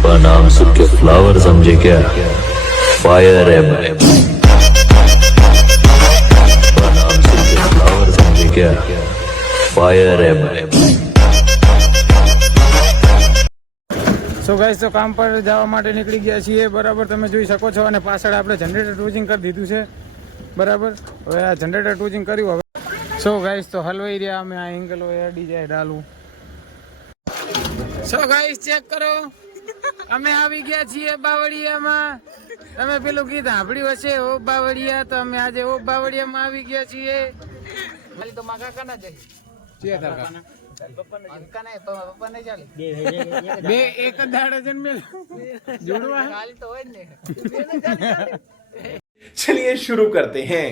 नाम सुख के फ्लावर समझे क्या? फायर है मैं, नाम सुख के फ्लावर समझे क्या? फायर है मैं। સો ગાઈસ તો કામ પર જવા માટે નીકળી ગયા છીએ બરાબર, તમે જોઈ શકો છો. અને પાછળ આપણે જનરેટર ટૂચિંગ કરી દીધું છે બરાબર. હવે આ જનરેટર ટૂચિંગ કર્યું. હવે સો ગાઈસ તો હલવાઈ રહ્યા અમે. આ એંગલ હોય અડી જાય ડાલું. સો ગાઈસ ચેક કરો, અમે આવી ગયા છીએ બાવળિયામાં. તમે પેલું ગીત સાંભળ્યું હશે ઓ બાવળિયા, તો અમે આજે ઓ બાવળિયામાં આવી ગયા છીએ. ખાલી તો માગા કાના જઈ બે એક જ દાડે જન્મે જોડવા તો હોય ને. चलिए शुरू करते हैं.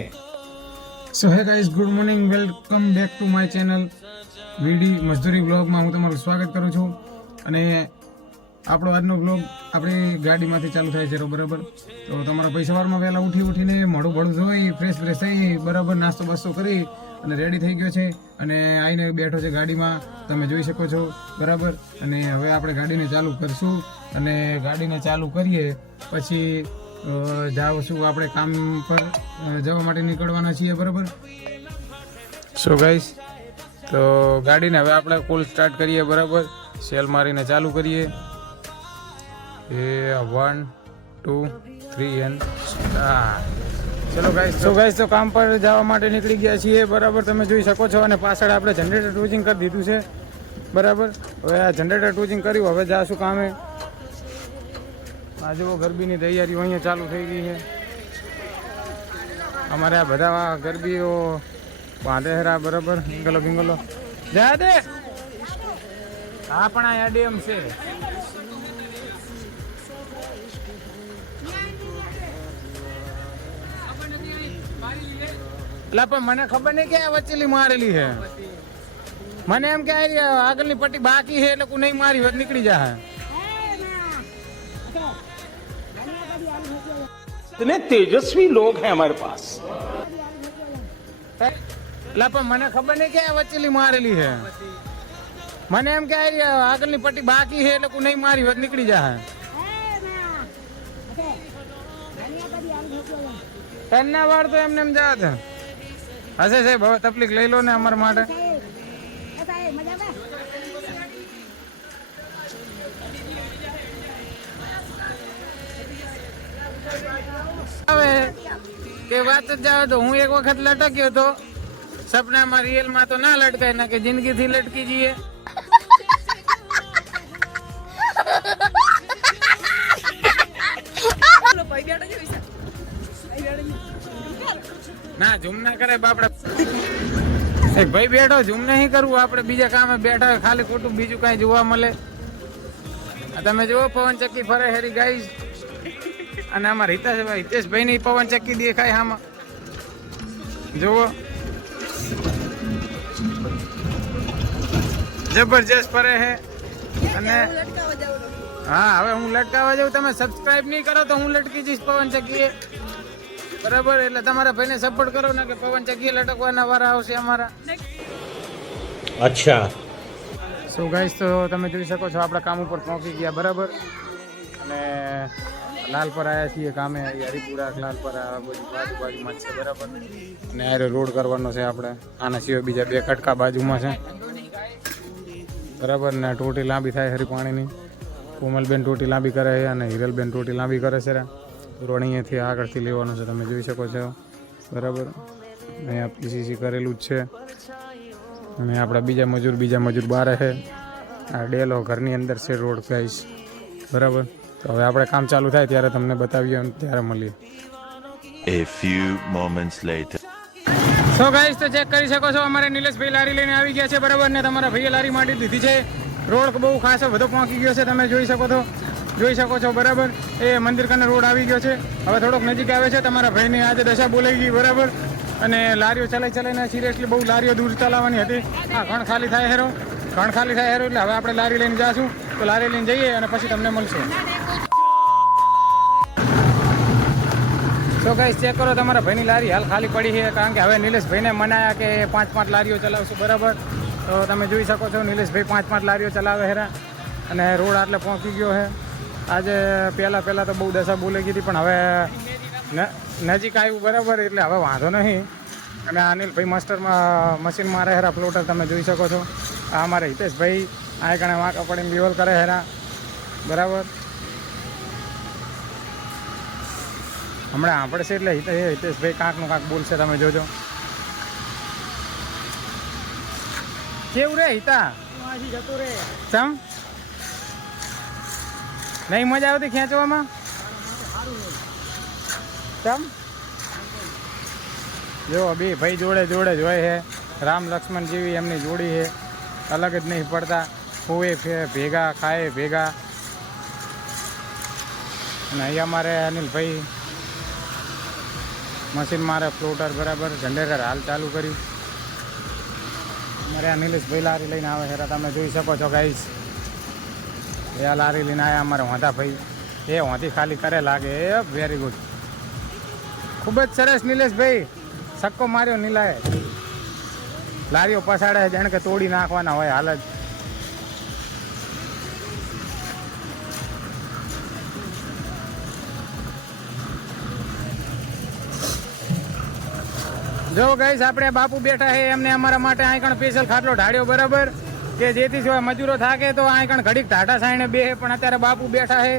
So hey guys, good morning, welcome back to my channel વીડી મજદૂરી બ્લોગમાં હું તમારું સ્વાગત કરું છું. અને આપણો આજનો બ્લોગ આપણી ગાડીમાંથી ચાલુ થાય છે બરાબર. તો તમારા ભાઈ સવારમાં વહેલા ઉઠીને મોઢું ભળું ધોઈ ફ્રેશ થઈ બરાબર, નાસ્તો બાસ્તો કરી અને રેડી થઈ ગયો છે. અને આવીને બેઠો છે ગાડીમાં, તમે જોઈ શકો છો બરાબર. અને હવે આપણે ગાડીને ચાલુ કરશું અને ગાડીને ચાલુ કરીએ પછી જાવશું આપણે કામ પર જવા માટે નીકળવાના છીએ બરાબર. સો ગાઈસ તો ગાડીને હવે આપણે કુલ સ્ટાર્ટ કરીએ બરાબર. સેલ મારીને ચાલુ કરીએ. એ 1 2 3 એન્ડ સ્ટાર્ટ. ચલો ગાઈસ, સો ગાઈસ તો કામ પર જવા માટે નીકળી ગયા છીએ બરાબર, તમે જોઈ શકો છો. અને પાછળ આપણે જનરેટર ટૂચિંગ કરી દીધું છે બરાબર. હવે આ જનરેટર ટૂચિંગ કર્યું. હવે જાશું કામે. આ જુઓ ગરબીની તૈયારીઓ અહીંયા ચાલુ થઈ ગઈ છે. અમારે આ બધા ગરબીઓ બાંધે હેરા બરાબર. બિંગલો બિંગલો જા દે. હા પણ આ ડેમ છે. એટલે પણ મને ખબર નહીં કે આ વચ્ચેલી મારેલી છે. મને એમ કે આગળની પટ્ટી બાકી છે એટલે કોઈ નહીં મારી હોત નીકળી જાય. इतने तेजस्वी लोग हैं हमारे पास. એટલે પણ મને ખબર નહીં કે આ વચ્ચેલી મારેલી છે. મને એમ કે આગળની પટ્ટી બાકી છે એટલે કોઈ નહીં મારી હોત નીકળી જાય. તન્ના વાર તો એમને એમ જાત હશે સાહેબ. હવે તકલીફ લઈ લો ને અમારા માટે. હવે કે વાત જ જાવ તો હું એક વખત લટક્યો હતો સપનામાં. રિયલમાં તો ના લટકાય ના કે જિંદગીથી લટકી જઈએ. ના ઝૂમ ના કરે બાપડા. એક ભાઈ બેઠો ઝૂમ નહીં કરવું, આપણે બીજા કામે બેઠા હોય ખાલી ખોટું બીજું કઈ જોવા મળે. તમે જુઓ પવન ચક્કી ફરે હેરી ગાઈસ. અને આમાં હિતેશભાઈ ની પવન ચક્કી દેખાય આમાં જુઓ, જબરજસ્ત ફરે છે. અને હા હવે હું લટકાવા જાઉં. તમે સબસ્ક્રાઇબ નહીં કરો તો હું લટકી જઈશ પવન ચક્કીએ બરાબર. એટલે તમારા ભાઈને સપોર્ટ કરો ને કે પવન ચક્કીએ લટકવાના વારા આવશે અમારા. अच्छा. સો ગાઈસ તો તમે જોઈ શકો છો આપણે કામ ઉપર પહોંચી ગયા બરાબર. અને લાલપર આવ્યા છીએ કામે. હરિપુરા લાલપર બાજુમાં જ છે બરાબર. અને આ રોડ કરવાનો છે આપણે. આના સિવાય બીજા બે કટકા બાજુમાં છે બરાબર. ને ટોટી લાંબી થાય હરી પાણીની. કોમલબેન ટોટી લાંબી કરે છે અને હિરલબેન ટોટી લાંબી કરે છે. રોડ અહીંયાથી આગળથી લેવાનો છે, તમે જોઈ શકો છો બરાબર. અહીંયા પીસીસી કરેલું જ છે. અને આપણા બીજા મજૂર બહાર છે. આ ડેલો ઘરની અંદર છે રોડ ગાઈસ બરાબર. તો હવે આપણે કામ ચાલુ થાય ત્યારે તમને બતાવીએ, ત્યારે મળીએ. A few moments later. So guys તો ચેક કરી શકો છો અમારે નિલેશભાઈ લારી લઈને આવી ગયા છે બરાબર. ને તમારા ભાઈએ લારી માંડી દીધી છે. રોડ બહુ ખાસો બધો પહોંચી ગયો છે, તમે જોઈ શકો છો બરાબર. એ મંદિર કને રોડ આવી ગયો છે. હવે થોડોક નજીક આવે છે. તમારા ભાઈને આજે દશા બોલાઈ ગઈ બરાબર. અને લારીઓ ચલાવીને સિરિયસલી બહુ લારીઓ દૂર ચલાવવાની હતી. હા ઘણ ખાલી થાય હેરો એટલે હવે આપણે લારી લઈને જાશું. તો લારી લઈને જઈએ અને પછી તમને મળશું. તો ગાઈસ ચેક કરો, તમારા ભાઈની લારી હાલ ખાલી પડી છે. કારણ કે હવે નિલેશભાઈને મનાયા કે 5-5 લારીઓ ચલાવશું બરાબર. તો તમે જોઈ શકો છો નિલેશભાઈ 5-5 લારીઓ ચલાવે હેરા. અને રોડ આટલે પહોંચી ગયો છે આજે પહેલાં તો બહુ દશા બોલી ગઈ હતી, પણ હવે નજીક આવ્યું બરાબર, એટલે હવે વાંધો નહીં. અને અનિલભાઈ માસ્ટરમાં મશીન મારે હેરા ફ્લોટર તમે જોઈ શકો છો. આ અમારે હિતેશભાઈ આ કણે વાંકા પડીને લેવલ કરે હેરા બરાબર. હમણાં આપણે છે એટલે હિતેશભાઈ કાંકનું કાંક બોલશે, તમે જોજો. કેવું રે હિતા? ચમ નહીં મજા આવતી ખેંચવામાં? ચમ જો બે ભાઈ જોડે જોડે જ હોય છે. રામ લક્ષ્મણ જેવી એમની જોડી છે, અલગ જ નહીં પડતા. હોવે ભેગા, ખાય ભેગા. અને અહીંયા મારે અનિલભાઈ મશીન મારે ફ્લોટર બરાબર જનરેટર હાલ ચાલુ કર્યું. અમારે આ નિલેશભાઈ લારી લઈને આવે છે, તમે જોઈ શકો છો ગાઈસ. એ આ લારી લઈને આવ્યા અમારે વાંધા ભાઈ. એ વાંધી ખાલી કરે લાગે. એ વેરી ગુડ, ખૂબ જ સરસ નિલેશભાઈ. સક્કો માર્યો નીલાએ. લારીઓ પસાડે છે જાણે કે તોડી નાખવાના હોય હાલ જ. જો ગાઈસ આપણે બાપુ બેઠા છે, એમને અમારા માટે આંકણ સ્પેશિયલ ખાટલો ઢાળ્યો બરાબર, કે જેથી સિવાય મજૂરો થાકે તો આંકણ ઘડીક ઢાઢા સાઈને બે. પણ અત્યારે બાપુ બેઠા છે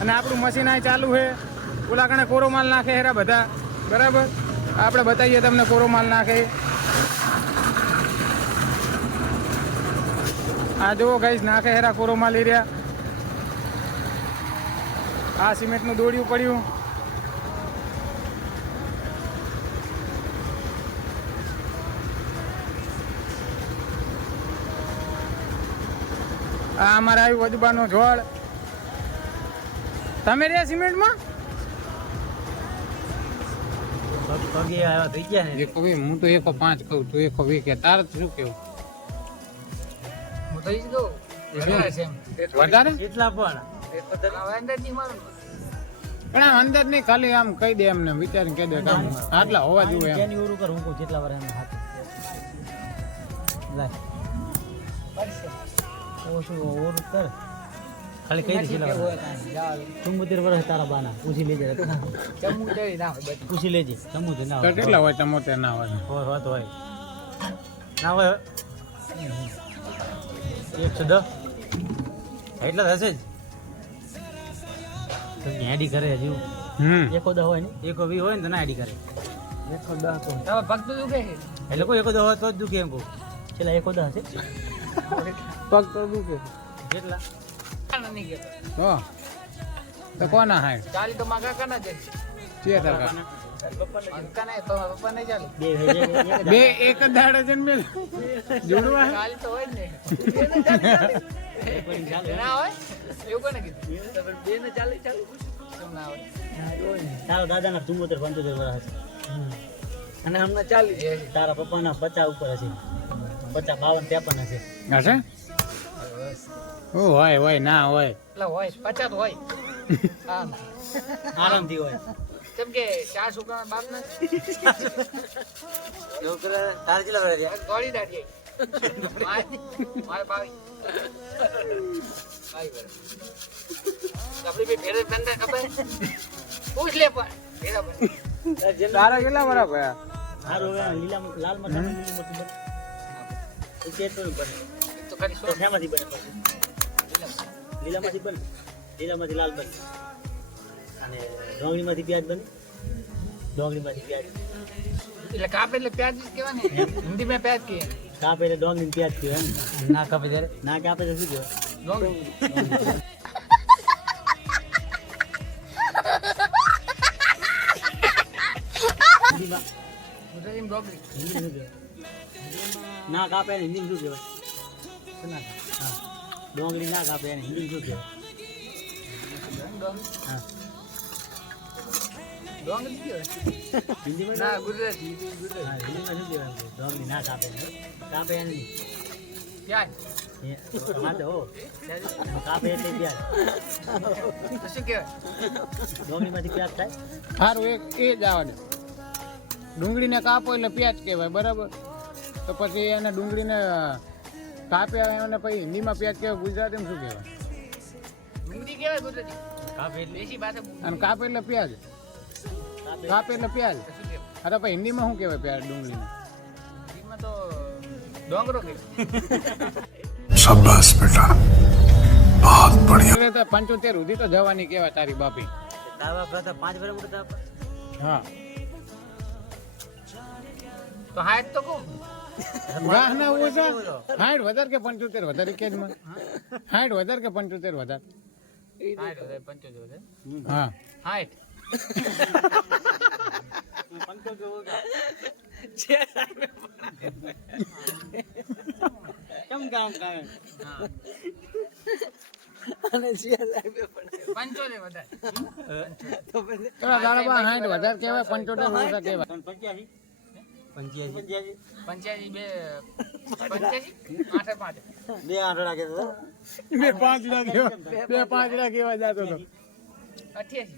અને આપણું મશીન અહીં ચાલુ છે. ઓલા કણે કોરો માલ નાખે હેરા બધા બરાબર. આપણે બતાવીએ તમને કોરો માલ નાખે. આ જુઓ ગાઈસ નાખે હેરા કોરો માલ રહ્યા. આ સિમેન્ટનું દોડ્યું પડ્યું. આ અમારે આવ્યું વજબાનો ઝોળ. તમે રહ્યા સિમેન્ટમાં? હું તો 105 કહું છું, 120 કે તારે શું કેવું? વધારે એટલા પણ અંદર નહીં, ખાલી આમ કહી દે એમને વિચારીને કહી દે આટલા હોવા જોઈએ. ખાલી કઈ દીધી 74 વર્ષ તારા બાના પૂછી લેજે. પૂછી લેજે. ચમુદર ના હોય. કેટલા હોય? 74 ના હોય. હોય ના હોય 110 એટલા થશે જ. એડી કરે હજુ 110 હોય ને 120 હોય ને તો ના એડી કરે. 110 તો પગ તો દુખે એટલે કોઈ 110 હોય તો જ દુખે એમ કહું. છેલ્લા 110 હશે પગ તો દુખે કેટલા તો કોના હાય ચાલી તો માગા કના છે બે એક દાડે જન બે જોડવા ચાલી તો હોય ને ના હોય એવું કોને કીધું બે ને ચાલી ચાલી કેમ ના હોય તારા દાદા ના 75 વર્ષ અને હમણાં ચાલી છે. તારા પપ્પા ના 50 ઉપર હશે. 50 52 53 હશે. હશે હોય ના હોય એટલે હોય 50 હોય આરામથી હોય. કેમ કે 4 છોકરા બાપ ને છોકરા તારા કેટલા વર્ષ થયા? દોડી દાડી મારે 22 આપડે બે ફેરે બંધ ખબર પૂછ લે પણ ફેરા બંધ તારા કેટલા બરાબર ભયા? હારું લીલા લાલ મરચાં લીલી મરચું બને. એ કેટલું બને? તો ખાલી તો શેમાંથી બને પછી? લીલામાંથી બને. લીલામાંથી લાલ બને. અને ડોંગળીમાંથી પ્યાજ બને. ડોંગળીમાંથી પ્યાજ. એટલે કાપે એટલે પ્યાજ જ કહેવાય ને હિન્દી માં પ્યાજ કહે. કાપે એટલે ડોંગળી પ્યાજ કહેવાય ને. ના કાપે ત્યારે ના કાપે તો શું કહેવાય? ડોંગળી હિન્દીમાં ગુજરાતીમાં ડોંગળી હિન્દી શું કહેવાય? ના કાપે એને હિન્દીમાં શું કહેવાય? હા ડોંગળી ના કાપે એને હિન્દીમાં શું કહેવાય? હા ડોંગળી કહેવાય હિન્દીમાં ના ગુજરાતી હા હિન્દીમાં શું કહેવાય? ડોંગળી ના કાપે એને કાપે એને નહીં. પ્યાજ હા તો કાપે એટલે પ્યાજ. તો શું કહેવાય? ડોંગળીમાંથી પ્યાજ થાય. સારું એક એ જ આવડે. ડુંગળીને કાપો એટલે પ્યાજ કહેવાય બરાબર. તો પછી એને ડુંગળીને કાપ્યા અને પછી હિન્દીમાં પ્યાજ કહેવાય, ગુજરાતીમાં શું કહેવાય? ડુંગળી કેવાય ગુજરાતી કાપે એટલે દેશી ભાષા અને કાપ એટલે પ્યાજ, કાપ એટલે પ્યાજ. શું કહેવાય અરે ભાઈ હિન્દીમાં શું કહેવાય પ્યાજ ડુંગળીને? એમાં તો ડોંગરો કે એટલે તો 75 સુધી તો જવાની કહેવાય તારી બાપી. દાવા કરતા 5 વર્ષ મોટા હા તો હાઈટ તો કહું વાહ ના ઓછા 60 વધારે કે 75 વધારે કે માં 60 વધારે કે 75 વધારે? હાઈટ વધારે 75 વધારે હા હાઈટ કેમ કામ કામ અને શિયાળ લાગે પણ 75 વધારે પેલા દાડામાં 60 વધારે કહેવાય 75 ઓછા કહેવાય. 85 85 બે 85 8 5 બે આંટો લાગે તો બે 5 ના કહેવાય, બે 5 ના કહેવાય જાતો તો. 88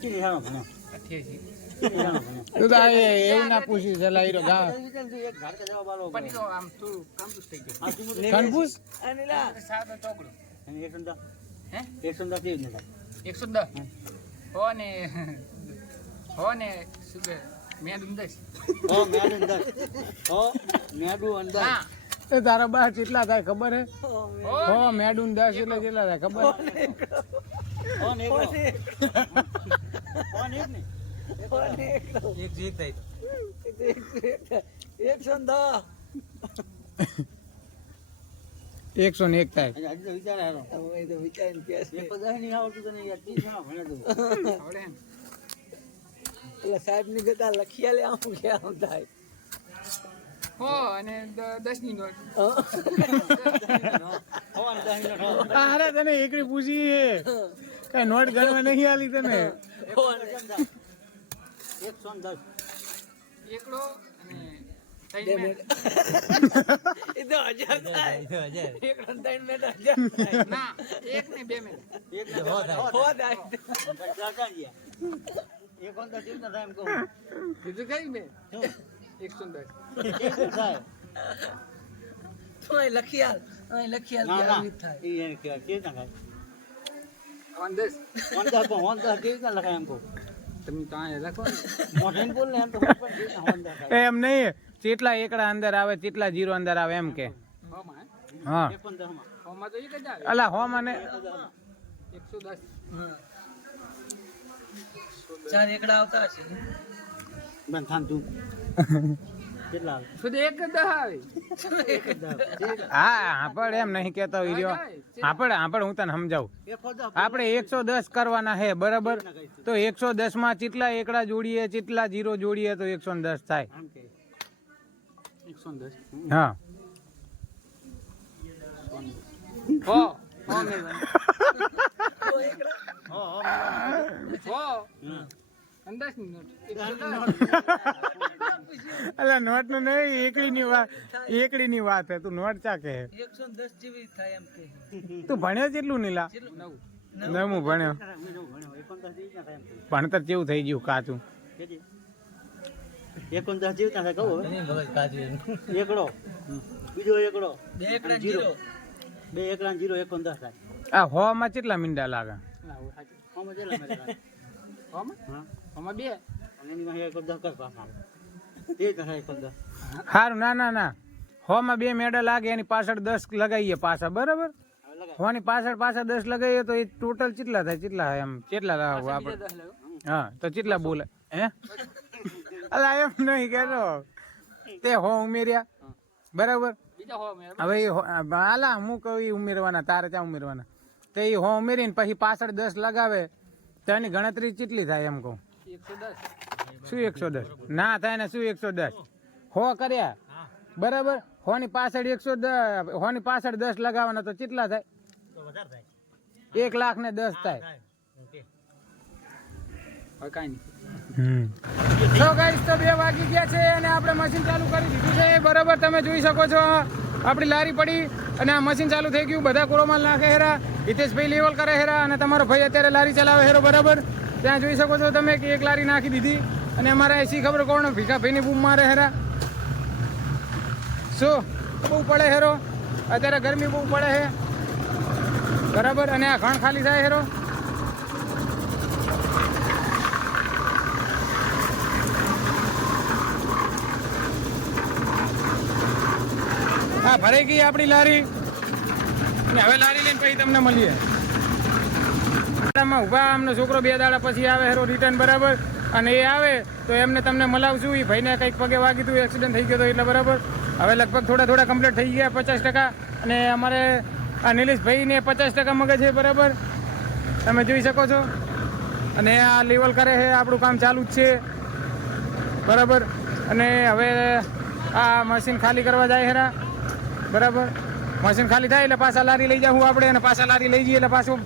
ચીની હાનો ભણો 88 ચીની હાનો ભણો તું તો આ એવું ના પૂછી ચલા હીરો ગા એક ઘાટ કે જવાબ આલો પણ તો આમ તું કમ્પ્યુટર થઈ ગયું આ તું કન્ફ્યુઝ. સાદો ચોકડો અને 110 હે 110 કેવી ને 110 હો ને શું કે મેં 10 ઓ મેડું 10 ઓ મેડું અંદર હા એ તારા બા કેટલા થાય ખબર હે? હો હો મેડુન 10 એટલે કેટલા થાય ખબર? ઓ ને ઓ ને ને એક થાય 101 થાય. હજી તો વિચાર હારો હવે તો વિચારીને કે છે એક પદાય નહીં આવતું તને યાર તી ના ભણે તો આવડે ને એટલે સાહેબ ની ગતા લખિયા લે આમ કે આમ થાય હો અને 10 ની નોટ હો ને 10 મિનિટ હો અરે તને એકડી પૂછી હે કઈ નોટ ગણવા નહીં આલી તને. 110 એકડો અને બે 3 મિનિટ એ તો 1000 થાય એક રન 3 મિનિટ 1000 થાય ના 1 ને 2 મિનિટ એક ને હો થાય હો થાય ચાકા ગયા એક onda જીવતા થાય એમ કહું કીધું કઈ મેં શું 110 એક થાય તો એ લખિયાલ ના ના કે થાય એ એને કે ના થાય 10 onda કેવી રીતે લખાય એમ કહું તમે તો અહીંયા લખો ને મોઢે બોલ ને એમ તો પણ onda થાય એમ નહીં, કેટલા એકડા અંદર આવે કેટલા જીરો અંદર આવે એમ કે. હોમાં હા 110 માં હોમાં તો એક જ આવે અલા હો મને 110 ચાર એકડા આવતા હશે બન થાન તું કેટલા આવે સુધી એક જ 10 આવે હા આપડ એમ નહીં કેતો હીરો. આપડ હું તને સમજાવું. આપણે 110 કરવાના હે બરાબર, તો 110 માં કેટલા એકડા જોડીએ કેટલા જીરો જોડીએ તો 110 થાય. આમ કે 110 હા હો હો મેં હો હો હો 10 ની નોટ 110 અલા નોટ નું નહીં, એકડી ની વાત હે. તું નોટ ચા કે 110 જેવી થાય એમ કે તું ભણ્યો કેટલું નીલા? 9 નવમું ભણ્યો. ભણતર કેવું થઈ ગયું કાચું? 110 જીવતા થાય કહું હવે એકડો બીજો એકડો બે એકડા જીરો બે એકડા જીરો 110 થાય આ હો માં કેટલા મીંડા લાગે? આમાં કેટલા મેળા થાય? હોમાં હા હોમાં 2 અને એની માં 110 કર પાછા તે થાય 110 સારું. ના હો માં 2 મેડલ લાગે, એની પાછળ 10 લગાવીએ પાછા બરાબર. હોની પાછળ 10 લગાવીએ તો એ ટોટલ કેટલા થાય? કેટલા એમ કેટલા આપણે? 10 લાવ્યો હા તો કેટલા બોલે હે? અલા એમ નહીં કેતો તે હો ઉમેર્યા બરાબર. બીજા હો મેં હવે હાલા હું કહું એ ઉમેરવાના, તારે ત્યાં ઉમેરવાના. તો એ હો ઉમેરીને પછી પાછળ 10 લગાવે તો એની ગણતરી કેટલી થાય એમ કહું? 110 શું 110 ના થાય ને? શું 110 હો કર્યા બરાબર, હોની પાછળ 110, હોની પાછળ 10 લગાવવાના તો કેટલા થાય? તો વધારે થાય 1,10,010 થાય. હવે કાંઈ નહીં તો ગાઈસ તો 2 વાગી ગયા છે અને આપણે મશીન ચાલુ કરી દીધું છે બરાબર. તમે જોઈ શકો છો આપણી લારી પડી અને આ મશીન ચાલુ થઈ ગયું. બધા કોરોમાલ નાખે હેરા, હિતેશભાઈ લેવલ કરે હેરા અને તમારો ભાઈ અત્યારે લારી ચલાવે હેરો બરાબર. ત્યાં જોઈ શકો છો તમે કે એક લારી નાખી દીધી અને અમારા એસી ખબર કોણ ભીખાભાઈની બૂમ મારે હેરા. શું બહુ પડે હેરો અત્યારે ગરમી બહુ પડે છે બરાબર. અને આ ઘણ ખાલી થાય હેરો. હા ભરાઈ ગઈ આપણી લારી. અને હવે લારી લઈને પછી તમને મળીએ. ઉભા અમને છોકરો 2 દાડા પછી આવે હેરો રિટર્ન બરાબર. અને એ આવે તો એમને તમને મલાવશું. એ ભાઈને કંઈક પગે વાગી હતું, એક્સિડન્ટ થઈ ગયો હતો એટલે બરાબર. હવે લગભગ થોડા કમ્પ્લીટ થઈ ગયા 50%. અને અમારે આ નિલેશભાઈને 50% મગજ છે બરાબર, તમે જોઈ શકો છો. અને આ લેવલ કરે છે, આપણું કામ ચાલુ જ છે બરાબર. અને હવે આ મશીન ખાલી કરવા જાય હેરા બરાબર. મશીન ખાલી થાય એટલે પાછા લારી લઈ જાઉં આપણે. અને પાછા લારી લઈ જઈએ એટલે પાછું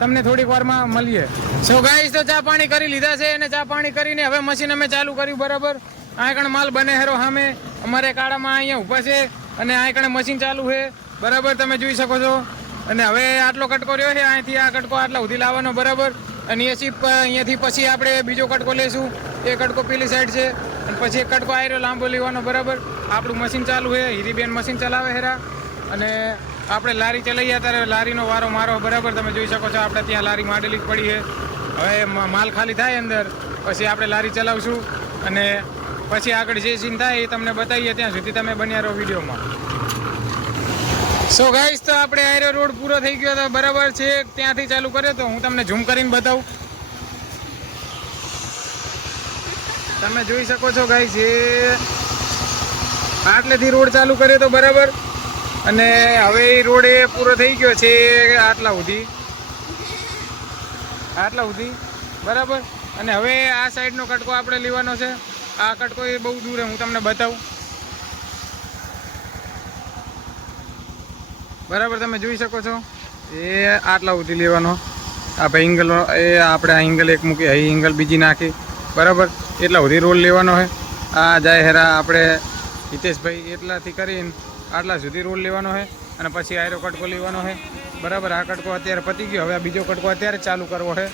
તમને થોડીક વારમાં મળીએ. સો ગાઈસ, તો ચા પાણી કરી લીધા છે. અને ચા પાણી કરીને હવે મશીન અમે ચાલુ કર્યું બરાબર. આ કણ માલ બને હેરો સામે અમારે કાળામાં અહીંયા ઊભા છે. અને આ કણ મશીન ચાલુ છે બરાબર, તમે જોઈ શકો છો. અને હવે આટલો કટકો રહ્યો છે, અહીંથી આ કટકો આટલા સુધી લાવવાનો બરાબર. અને અહીંયાથી પછી આપણે બીજો કટકો લેશું. એ કટકો પેલી સાઈડ છે. અને પછી એક કટકો આયરો લાંબો લેવાનો બરાબર. આપણું મશીન ચાલુ છે, હીરીબેન મશીન ચલાવે હેરા. અને આપણે લારી ચલાવીએ ત્યારે લારીનો વારો મારો બરાબર, તમે જોઈ શકો છો. આપણે ત્યાં લારી માંડેલી જ પડી છે. હવે માલ ખાલી થાય અંદર પછી આપણે લારી ચલાવશું. અને પછી આગળ જે સીન થાય એ તમને બતાવીએ. ત્યાં સુધી તમે બન્યા રહો વિડીયોમાં. સો ગાઈસ, તો આપણે આયરો રોડ પૂરો થઈ ગયો હતો બરાબર છે. ત્યાંથી ચાલુ કર્યો તો હું તમને ઝૂમ કરીને બતાવું. તમે જોઈ શકો છો ગાઈસ, એ આટલેથી રોડ ચાલુ કર્યો તો બરાબર. અને હવે એ રોડ એ પૂરો થઈ ગયો છે આટલા સુધી બરાબર. અને હવે આ સાઈડનો કટકો આપણે લેવાનો છે. આ કટકો એ બહુ દૂર છે, હું તમને બતાવું બરાબર. તમે જોઈ શકો છો એ આટલા સુધી લેવાનો. આ ભાઈ એંગલ એ આપણે આ એંગલ એક મૂકી, અહીં એંગલ બીજી નાખી બરાબર. એટલા સુધી રોલ લેવાનો છે. આ જાય હેરા આપણે હિતેશભાઈ એટલાથી કરીને આટલા સુધી રોલ લેવાનો છે. અને પછી આયરો કટકો લેવાનો છે બરાબર. આ કટકો અત્યારે પતી ગયો. હવે આ બીજો કટકો અત્યારે જ ચાલુ કરવો છે.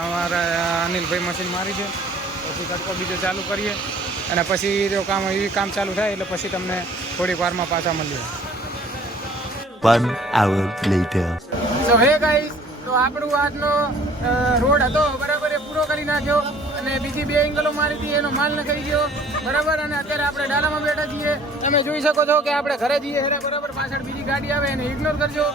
અમારા અનિલભાઈ મશીન મારી છે. પછી કટકો બીજો ચાલુ કરીએ. અને પછી કામ ચાલુ થાય એટલે પછી તમને થોડીક વારમાં પાછા મળીએ. 1 hour later. સો હે ગાઈસ, તો આપણું આજનો રોડ હતો બરાબર, એ પૂરો કરી નાખ્યો. અને બીજી 2 એંગલો મારી હતી, એનો માલ નખાઈ ગયો બરાબર. અને અત્યારે આપણે ડાલામાં બેઠા છીએ. તમે જોઈ શકો છો કે આપણે ઘરે જઈએ હેરા બરાબર. પાછળ બીજી ગાડી આવે એને ઇગ્નોર કરજો.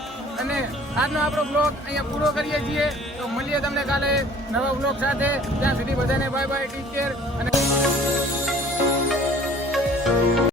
અને આજનો આપણો બ્લોગ અહીંયા પૂરો કરીએ છીએ. તો મળીએ તમને કાલે નવા બ્લોગ સાથે. ત્યાં સુધી બધાને બાય બાય, ટેક કેર. અને